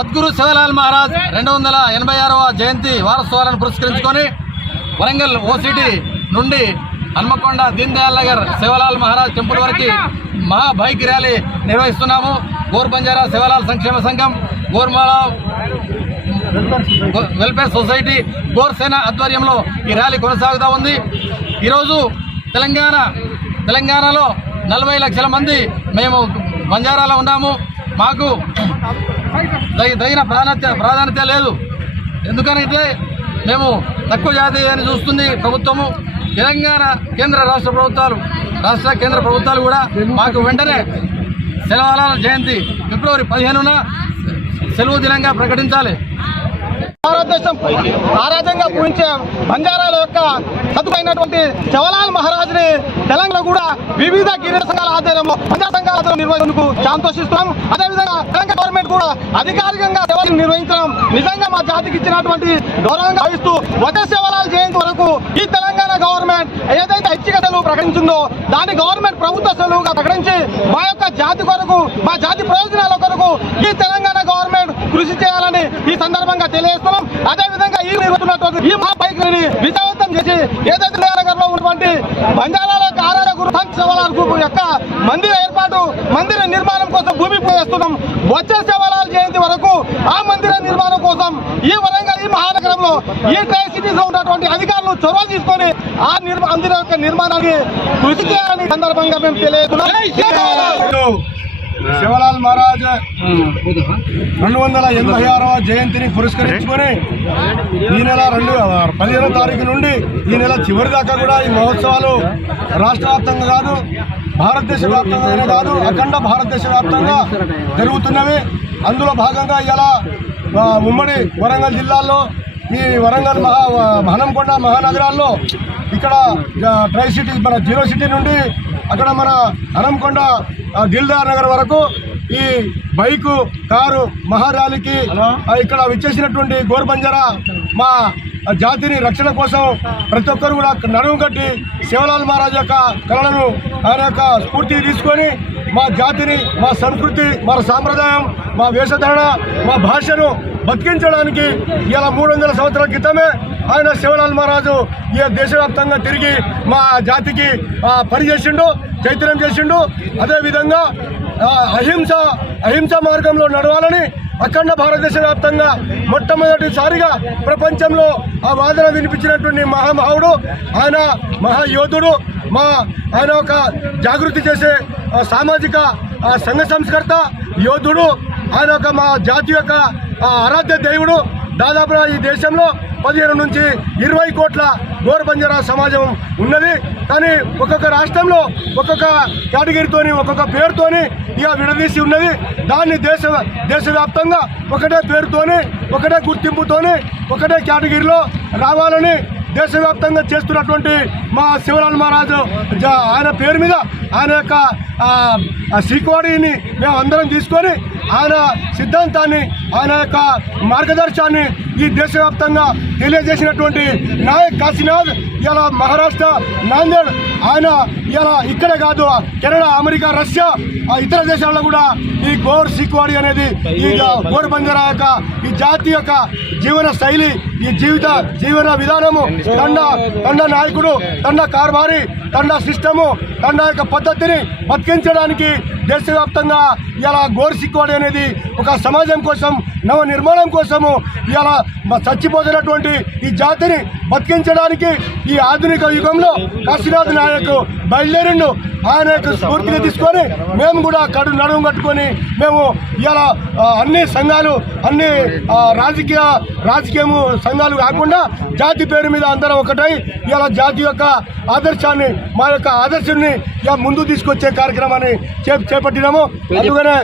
సద్గురు శివలాల్ మహారాజ్ రెండు వందల ఎనభై ఆరవ జయంతి వారోత్సవాలను పురస్కరించుకొని వరంగల్ ఓసిటీ నుండి హన్మకొండ దీన్ దయాల్ నగర్ శివలాల్ మహారాజ్ టెంపుల్ వరకు మహా బైక్ ర్యాలీ నిర్వహిస్తున్నాము. గోర్ బంజారా శివలాల్ సంక్షేమ సంఘం గోర్మాల వెల్ఫేర్ సొసైటీ గోర్సేన ఆధ్వర్యంలో ఈ ర్యాలీ కొనసాగుతూ ఉంది. ఈరోజు తెలంగాణ తెలంగాణలో నలభై లక్షల మంది మేము బంజారాలో ఉన్నాము. మాకు తగిన ప్రాధాన్యత ప్రాధాన్యత లేదు. ఎందుకనైతే మేము తక్కువ జాతి అని చూస్తుంది ప్రభుత్వము. తెలంగాణ కేంద్ర రాష్ట్ర ప్రభుత్వాలు రాష్ట్ర కేంద్ర ప్రభుత్వాలు కూడా మాకు వెంటనే సెలవుల జయంతి ఫిబ్రవరి పదిహేనున సెలవు దినంగా ప్రకటించాలి. భారతదేశం ఆరాధ్యంగా పూజించే బంజారాల యొక్క సతువైనటువంటి జవహర్లాల్ మహారాజ్ని తెలంగాణ కూడా వివిధ గిరిజన సంఘాల ఆధ్వర్యంలో బంజారా సంఘాల నిర్వహణకు సంతోషిస్తున్నాం. అదేవిధంగా కూడా అధికారికంగా సేవలు నిర్వహించడం నిజంగా మా జాతికి ఇచ్చినటువంటి గౌరవంగా భావిస్తూ ఒక శివలాల్ జయంతి వరకు ఈ తెలంగాణ గవర్నమెంట్ ఏదైతే ఐచ్ఛిక సెలవు ప్రకటించిందో దాన్ని గవర్నమెంట్ ప్రభుత్వ సెలవుగా ప్రకటించి మా యొక్క జాతి కొరకు మా జాతి ప్రయోజనాల కొరకు ఈ తెలంగాణ గవర్నమెంట్ కృషి చేయాలని ఈ సందర్భంగా తెలియజేస్తున్నాం. అదే విధంగా ఈ నిర్వహిస్తున్నటువంటి ఈ మా బైక్ విజయవంతం చేసి ఏదైతే నగరంలో ఉన్నటువంటి బంజారాల కారాల గురు సంఘ గ్రూప్ యొక్క మందిర ఏర్పాటు మందిర నిర్మాణం చేస్తున్నాం. వచ్చే సేవలాల్ జయంతి వరకు ఆ మందిర నిర్మాణం కోసం ఈ వరంగల్ ఈ మహానగరంలో ఈ ట్రై సిటీస్లో ఉన్నటువంటి అధికారులు చొరవ తీసుకొని ఆ మందిర యొక్క నిర్మాణానికి కృషి చేయాలని సందర్భంగా మేము తెలియజేస్తున్నాం. శివలాల్ మహారాజ్ రెండు వందల ఎనభై ఆరవ జయంతిని పురస్కరించుకొని ఈ నెల రెండు పదిహేనో తారీఖు నుండి ఈ నెల చివరి దాకా కూడా ఈ మహోత్సవాలు రాష్ట్ర వ్యాప్తంగా కాదు భారతదేశ వ్యాప్తంగానే కాదు అఖండ భారతదేశ వ్యాప్తంగా జరుగుతున్నవి. అందులో భాగంగా ఇలా ఉమ్మడి వరంగల్ జిల్లాలో ఈ వరంగల్ మహా హనంకొండ మహానగరాల్లో ఇక్కడ ట్రై సిటీ మన జీరో సిటీ నుండి అక్కడ మన హనంకొండ దిల్దార్ నగర్ వరకు ఈ బైకు కారు మహార్యాలీకి ఆ, ఇక్కడ విచ్చేసినటువంటి గోర్బంజారా మా జాతిని రక్షణ కోసం ప్రతి ఒక్కరు కూడా నడుము కట్టి శివలాల్ మహారాజ్ యొక్క కళలను ఆయన యొక్క స్ఫూర్తి తీసుకొని మా జాతిని మా సంస్కృతి మా సాంప్రదాయం మా వేషధారణ మా భాషను బతికించడానికి ఇలా మూడు వందల సంవత్సరాల క్రితమే ఆయన శివలాల్ మహారాజు ఈ దేశవ్యాప్తంగా తిరిగి మా జాతికి పని చేసిండు చైతన్యం చేసిండు. అదేవిధంగా అహింస అహింస మార్గంలో నడవాలని అఖండ భారతదేశ వ్యాప్తంగా మొట్టమొదటిసారిగా ప్రపంచంలో ఆ వాదన వినిపించినటువంటి మహామహావుడు ఆయన మహాయోధుడు మా ఆయన ఒక జాగృతి చేసే సామాజిక సంఘ సంస్కర్త యోధుడు ఆయన ఒక మా జాతి యొక్క ఆరాధ్య దేవుడు. దాదాపుగా ఈ దేశంలో పదిహేను నుంచి ఇరవై కోట్ల గోరబంజరా సమాజం ఉన్నది. కానీ ఒక్కొక్క రాష్ట్రంలో ఒక్కొక్క కేటగిరీతోని ఒక్కొక్క పేరుతోని ఇక విడదీసి ఉన్నది. దాన్ని దేశ దేశవ్యాప్తంగా ఒకటే పేరుతోని ఒకటే గుర్తింపుతోని ఒకటే కేటగిరీలో రావాలని దేశవ్యాప్తంగా చేస్తున్నటువంటి మా శివలాల్ మహారాజు ఆయన పేరు మీద ఆయన యొక్క శ్రీకోడిని మేము అందరం తీసుకొని ఆయన సిద్ధాంతాన్ని ఆయన యొక్క మార్గదర్శనాన్ని ఈ దేశవ్యాప్తంగా తెలియజేసినటువంటి నాయక్ కాశీనాథ్ ఇలా మహారాష్ట్ర నాందేడ్ ఆయన ఇలా ఇక్కడే కాదు కెనడా అమెరికా రష్యా ఆ ఇతర దేశాల్లో కూడా ఈ గోర్ సిక్వాడి అనేది ఈ గోర్ బంజారా యొక్క ఈ జాతి యొక్క జీవన శైలి ఈ జీవిత జీవన విధానము తండ తండ నాయకుడు తండ కార్బారి తండ సిస్టము తండ యొక్క పద్ధతిని బతికించడానికి దేశవ్యాప్తంగా ఇలా గోర్ సిక్వాడి అనేది ఒక సమాజం కోసం నవ నిర్మాణం కోసము ఇలా చచ్చిపోతున్నటువంటి ఈ జాతిని బతికించడానికి ఈ ఆధునిక యుగంలో కాశీనాథ్ నాయక్ బయలుదేరిండు. ఆయన యొక్క స్ఫూర్తిని తీసుకొని మేము కూడా కడు నడుము కట్టుకొని మేము ఇలా అన్ని సంఘాలు అన్ని రాజకీయ రాజకీయము సంఘాలు కాకుండా జాతి పేరు మీద అందరం ఒకటై ఇలా జాతి యొక్క ఆదర్శాన్ని మా యొక్క ఆదర్శాన్ని ముందు తీసుకొచ్చే కార్యక్రమాన్ని చేపట్టినాము. అందుకనే